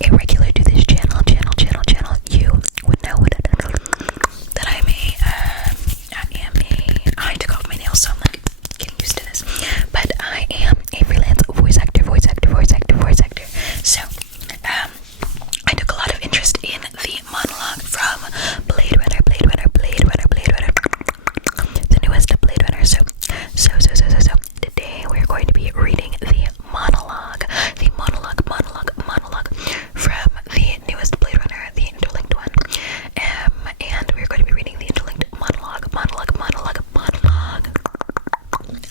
are a regular to this channel, you would know that I took off my nails, so I'm like getting used to this. But I am a freelance voice actor. So, I took a lot of interest in the monologue from Blade Runner, the newest Blade Runner. So today we're going to be reading the monologue from the newest Blade Runner, the Interlinked one. And we're going to be reading the Interlinked monologue.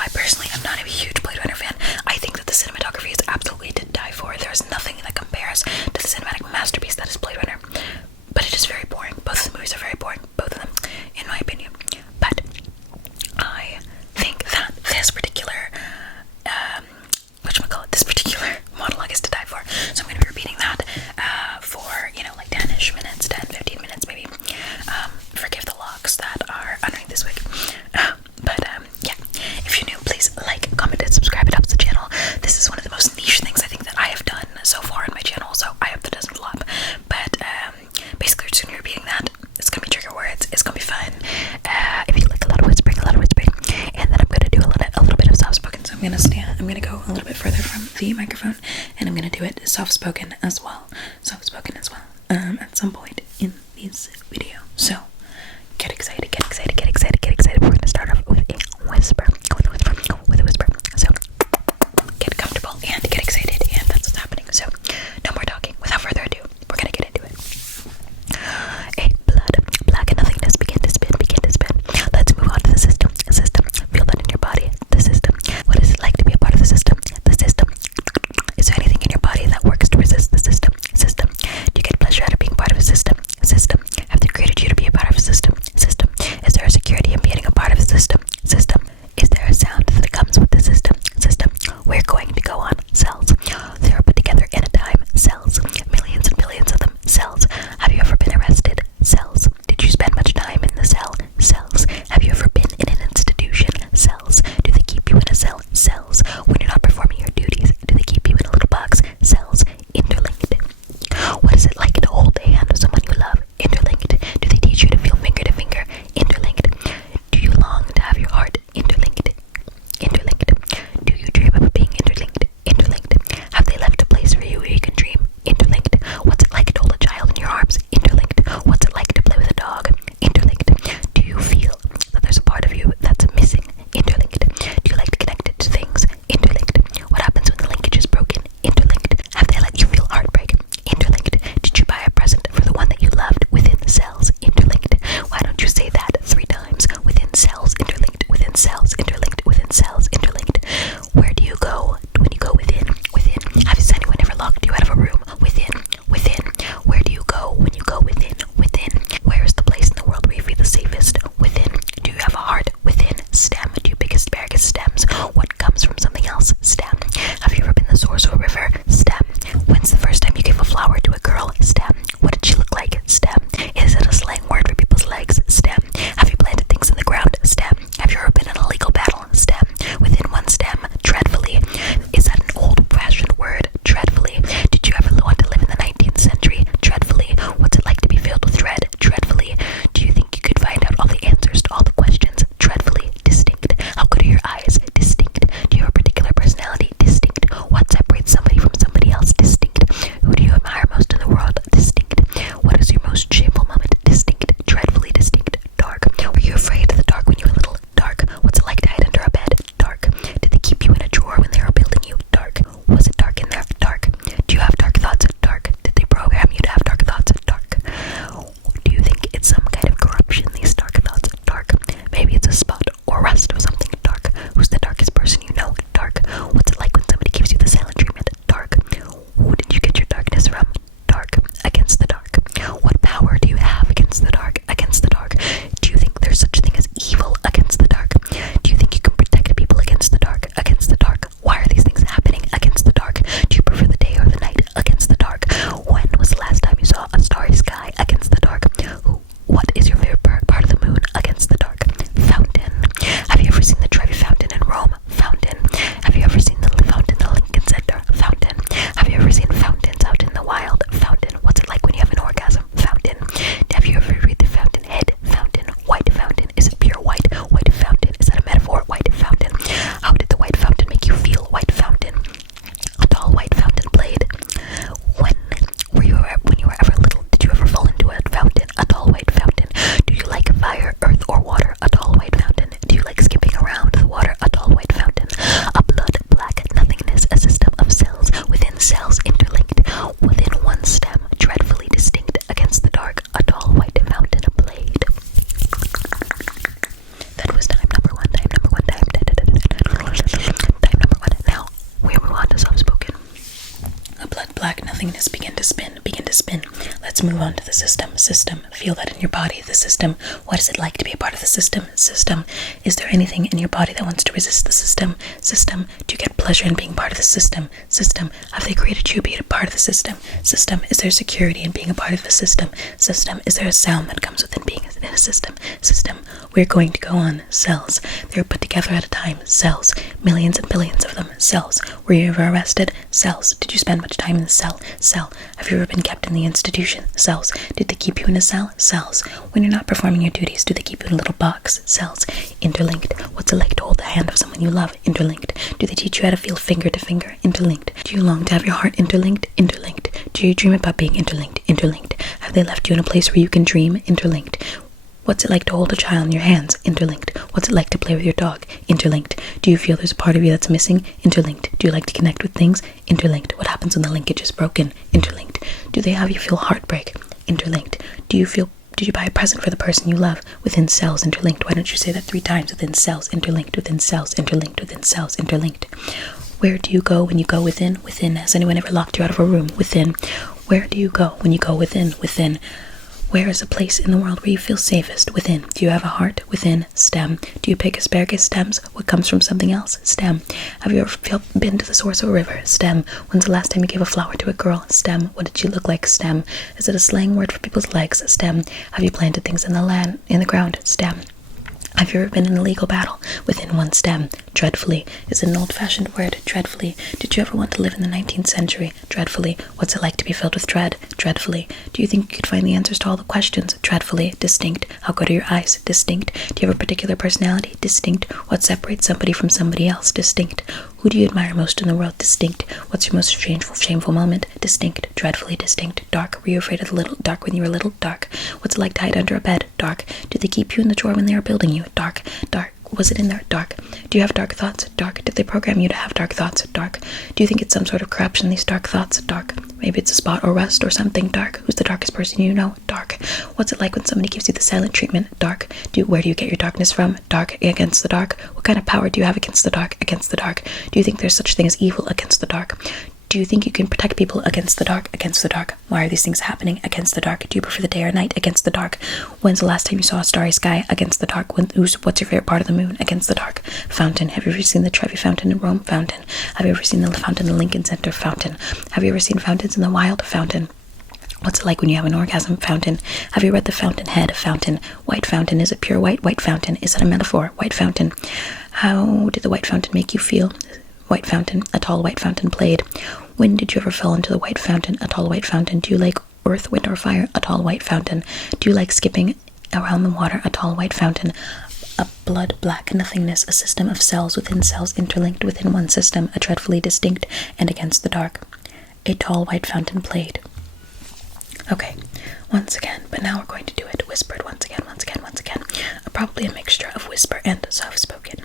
I personally am not a huge Blade Runner fan. I think that the cinematography is absolutely to die for. There's nothing that compares to the cinematic masterpiece that is Blade Runner. But it is very boring. Both of the movies are very boring. Both of them, in my opinion. But I think that this particular this particular monologue is to die for. So I'm going to be repeating that for, like 10-ish minutes, 10-15 minutes maybe. Forgive the locks that are underneath this wig. But yeah, if you're new, please like, comment, and subscribe. It helps the channel. This is one of the most niche things I think that I have done so far in my channel, so I hope that doesn't flop. But basically, we're just going to be repeating that. It's going to be trigger words. It's going to be fun. If you like a lot of whispering, and then I'm going to do a little bit of soft spoken. So I'm going to go a little bit further from the microphone, and I'm going to do it soft spoken as well. At some point in this video. So get excited. We're going to start off with a whisper. So get comfortable and get excited, and that's what's happening. So no more talking. Without further ado, we're going to get into it. A black and nothingness begin to spin. Let's move on to the system. Feel that in your body. The system. What is it like to be a part of the system? Is there anything in your body that works to resist the system? Do you get pleasure out of being part of a system? Have they created you to be a part of a system? Is there a security in being a part of a system? Is there a sound that comes with the system? We're going to go on cells. They are put together in a time. Cells. Millions and millions of them. Cells. Have you ever been arrested? Cells. Did you spend much time in the cell? Cells. Have you ever been in an institution? Cells. Do they keep you in a cell? Cells. When you're not performing your duties, do they keep you in a little box? Cells. Interlinked. What is it like to hold the hand of someone you love? Interlinked. Do they teach you to feel finger to finger? Interlinked. Do you long to have your heart interlinked? Do you dream of being interlinked? Have they left a place for you where you can dream? Interlinked. What's it like to hold a child in your arms? Interlinked. What's it like to play with a dog? Interlinked. Do you feel that there's a part of you that's missing? Interlinked. Do you like to connect it to things? Interlinked. What happens when the linkage is broken? Interlinked. Have they let you feel heartbreak? Interlinked. Did you buy a present for the one that you loved? Within the cells. Interlinked. Why don't you say that 3 times? Within cells. Interlinked. Within cells. Interlinked. Within cells. Interlinked. Where do you go when you go within? Has anyone ever locked you out of a room? Within. Where do you go when you go within? Where is the place in the world where you feel the safest? Within. Do you have a heart? Within. Stem. Do you pick asparagus stems? What comes from something else? Stem. Have you ever been the source of a river? Stem. When's the first time you gave a flower to a girl? Stem. What did she look like? Stem. Is it a slang word for people's legs? Stem. Have you planted things in the ground? Stem. Have you ever been in a legal battle? Stem. Within one stem. Dreadfully. Is that an old-fashioned word? Dreadfully. Did you ever want to live in the 19th century? Dreadfully. What's it like to be filled with dread? Dreadfully. Do you think you could find out all the answers to all the questions? Dreadfully. Distinct. How good are your eyes? Distinct. Do you have a particular personality? Distinct. What separates somebody from somebody else? Distinct. Who do you admire most in the world? Distinct. nothingness begin to spin, begin to spin. Let's move on to the system. System, feel that in your body. The system, what is it like to be a part of the system? System, is there anything in your body that wants to resist the system? System, do you get pleasure in being part of the system? System, have they created you to be a part of the system? System, is there security in being a part of the system? System, is there a sound that comes within being in a system? System, we're going to go on. Cells, they're put together at a time. Cells, millions and billions of them. Cells, were you ever arrested? Cells, did you spend much time in the cell? Cell, have you ever been kept in the institution? Cells, did they keep you in a cell? Cells, when you're not performing your duties, do they keep you in a little box? Cells, interlinked, what's it like to hold the hand of someone you love? Interlinked, do they teach you how to feel finger to finger? Interlinked, do you long to have your heart interlinked? Interlinked, do you dream about being interlinked? Interlinked, have they left you in a place where you can dream? Interlinked, what's it like to hold a child in your hands? Interlinked. What's it like to play with your dog? Interlinked. Do you feel there's a part of you that's missing? Interlinked. Do you like to connect with things? Interlinked. What happens when the linkage is broken? Interlinked. Do they have you feel heartbreak? Interlinked. Did you buy a present for the person you love? Within cells, interlinked. Why don't you say that 3 times? Within cells, interlinked. Within cells, interlinked. Within cells, interlinked. Where do you go when you go within? Within. Has anyone ever locked you out of a room? Within. Where do you go when you go within? Within. Where is a place in the world where you feel safest? Within. Do you have a heart? Within. Stem. Do you pick asparagus stems? What comes from something else? Stem. Have you ever been to the source of a river? Stem. When's the last time you gave a flower to a girl? Stem. What did she look like? Stem. Is it a slang word for people's legs? Stem. Have you planted things in the ground? Stem. Have you ever been in a legal battle? Within one stem. Dreadfully. Is it an old-fashioned word? Dreadfully. Did you ever want to live in the 19th century? Dreadfully. What's it like to be filled with dread? Dreadfully. Do you think you could find the answers to all the questions? Dreadfully. Distinct. How good are your eyes? Distinct. Do you have a particular personality? Distinct. What separates somebody from somebody else? Distinct. Who do you admire most in the world? Distinct. What's your most shameful moment? Distinct. Dreadfully distinct. Dark. Were you afraid of the little dark when you were little? Dark. What's it like to hide under a bed? Dark. Did they keep you in the drawer when they were building you? Dark. Dark. Was it in there? Dark. Do you have dark thoughts? Dark. Did they program you to have dark thoughts? Dark. Do you think it's some sort of corruption, these dark thoughts? Dark. Maybe it's a spot or rust or something. Dark. Who's the darkest person you know? Dark. What's it like when somebody gives you the silent treatment? Dark. Where do you get your darkness from? Dark. Against the dark. What kind of power do you have against the dark? Against the dark. Do you think there's such thing as evil against the dark? Do you think you can protect people against the dark? Against the dark. Why are these things happening? Against the dark. Do you prefer the day or night? Against the dark. When's the last time you saw a starry sky? Against the dark. What's your favorite part of the moon? Against the dark. Fountain. Have you ever seen the Trevi Fountain in Rome? Fountain. Have you ever seen the fountain in Lincoln Center? Fountain. Have you ever seen fountains in the wild? Fountain. What's it like when you have an orgasm? Fountain. Have you read The Fountainhead? Fountain. White fountain. Is it pure white? White fountain. Is it a metaphor? White fountain. How did the white fountain make you feel? White fountain. A tall white fountain played. When did you ever fall into the white fountain? A tall white fountain. Do you like earth, wind, or fire? A tall white fountain. Do you like skipping around the water? A tall white fountain. A blood black nothingness, a system of cells within cells interlinked within one system, a dreadfully distinct and against the dark. A tall white fountain played. Okay, once again, but now we're going to do it whispered once again. Probably a mixture of whisper and soft-spoken.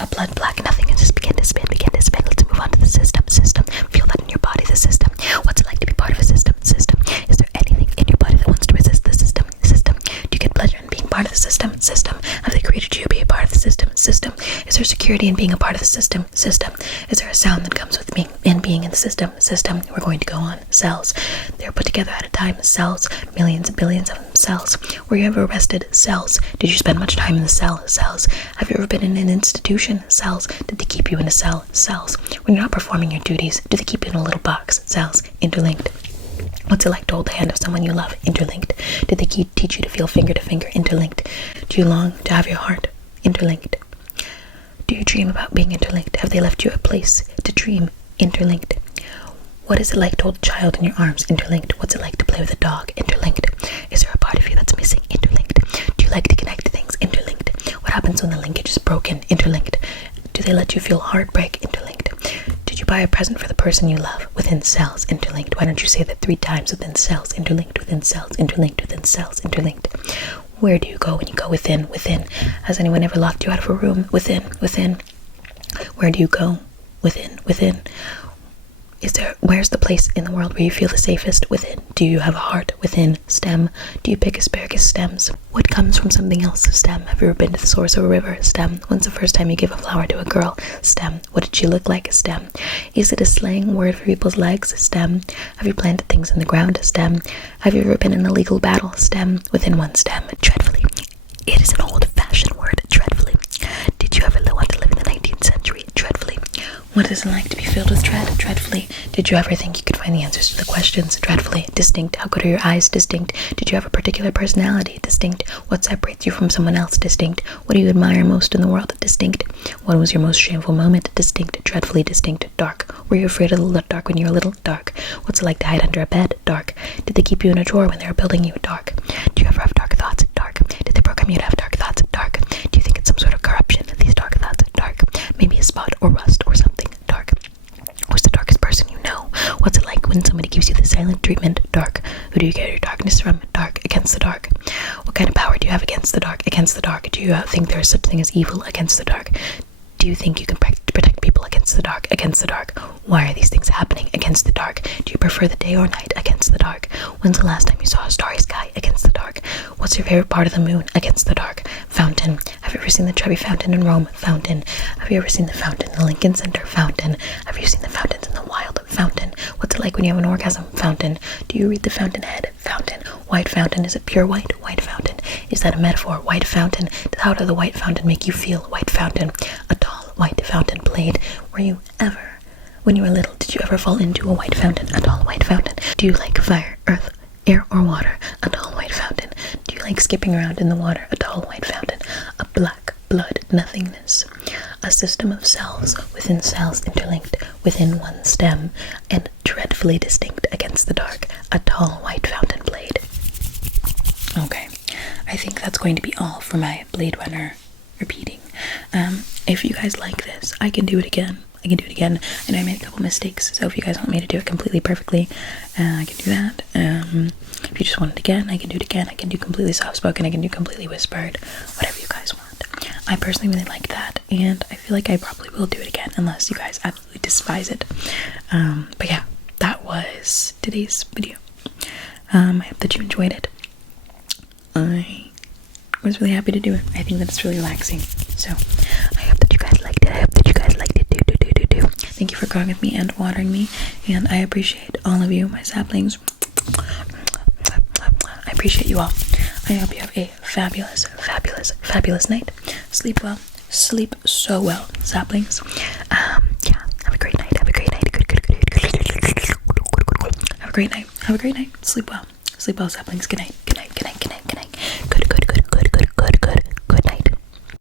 A blood black nothingness, begin to spin. Let's move on to the system. Feel that in your body, the system. What's it like to be part of a system? Is there anything in your body that wants to resist the system? Do you get pleasure in being part of the system? Have they created you to be a part of the system? Is there security in being a part of the system? Is there a sound that comes with being in the system? We're going to go on. Cells. They're put together at a time. Cells. Millions and billions of them. Cells. Were you ever arrested? Cells. Did you spend much time in the cell? Cells. Have you ever been in an institution? Cells. Did they keep you in a cell? Cells. When you're not performing your duties, do they keep you in a little box? Cells. Interlinked. What's it like to hold the hand of someone you love? Interlinked. Did they teach you to feel finger to finger? Interlinked. Do you long to have your heart? Interlinked. Do you dream about being interlinked? Have they left you a place to dream? Interlinked. What is it like to hold a child in your arms? Interlinked. What's it like to play with a dog? Interlinked. Is there a part of you that's missing? Interlinked. Do you like to connect to things? Interlinked. What happens when the linkage is broken? Interlinked. Do they let you feel heartbreak? Interlinked. Did you buy a present for the person you love? Within cells, interlinked. Why don't you say that 3 times? Within cells, interlinked. Within cells, interlinked. Within cells, interlinked. Where do you go when you go within? Within. Has anyone ever locked you out of a room? Within. Where do you go? Within. Where's the place in the world where you feel the safest? Within. Do you have a heart? Within. Stem. Do you pick asparagus? Stems. What comes from something else? Stem. Have you ever been to the source of a river? Stem. When's the first time you gave a flower to a girl? Stem. What did she look like? Stem. Is it a slang word for people's legs? Stem. Have you planted things in the ground? Stem. Have you ever been in a legal battle? Stem. Within one stem. Dreadfully. It is an old-fashioned word. Dreadfully. Did you ever want to live in the 19th century? Dreadfully. What is it like to be filled with dread? Dreadfully. Did you ever think you could find the answers to the questions? Dreadfully. Distinct. How good are your eyes? Distinct. Did you have a particular personality? Distinct. What separates you from someone else? Distinct. What do you admire most in the world? Distinct. What was your most shameful moment? Distinct. Dreadfully distinct. Dark. Were you afraid of the dark when you were little? Dark. What's it like to hide under a bed? Dark. Did they keep you in a drawer when they were building you? Dark. Do you ever have dark thoughts? Dark. Did they program you to have dark thoughts? Dark. Do you think it's some sort of corruption? These dark thoughts? Dark. Maybe a spot or rust or something? Dark. Who's the darkest person you know? What's it like when somebody gives you the silent treatment? Dark. Who do you get your darkness from? Dark. Against the dark. What kind of power do you have against the dark? Against the dark. Do you think there is such thing as evil? Against the dark. Do you think you can protect people against the dark? Against the dark. Why are these things happening? Against the dark. Do you prefer the day or night? Against the dark. When's the last time you saw a starry sky? Against the dark. What's your favorite part of the moon? Against the dark. Fountain. Have you ever seen the Trevi Fountain in Rome? Fountain. Have you ever seen the fountain in the Lincoln Center? Fountain. Have you seen the fountains in the wild? Fountain. What's it like when you have an orgasm? Fountain. Do you read the fountainhead? Fountain. White fountain. Is it pure white? White fountain. Is that a metaphor? White fountain. How does the white fountain make you feel? White fountain. A tall white fountain played. Were you ever, when you were little, did you ever fall into a white fountain? A tall white fountain. Do you like fire, earth, air, or water? A tall white fountain. Do you like skipping around in the water? A tall white fountain. A black blood nothingness. A system of cells within cells interlinked within one stem and dreadfully distinct against the dark. A tall white fountain played. Okay, I think that's going to be all for my Blade Runner repeating. If you guys like this, I can do it again. I know I made a couple mistakes, so if you guys want me to do it completely perfectly, I can do that. If you just want it again, I can do it again. I can do completely soft-spoken, I can do completely whispered, whatever you guys want. I personally really like that, and I feel like I probably will do it again, unless you guys absolutely despise it. But yeah, that was today's video. I hope that you enjoyed it. I was really happy to do it. I think that it's really relaxing. So I hope that you guys liked it. Do. Thank you for growing with me and watering me. And I appreciate all of you, my saplings. I appreciate you all. I hope you have a fabulous, fabulous, fabulous night. Sleep well. Sleep so well, saplings. Yeah. Have a great night. Have a great night. Have a great night. Have a great night. Sleep well. Sleep well, saplings. Good night.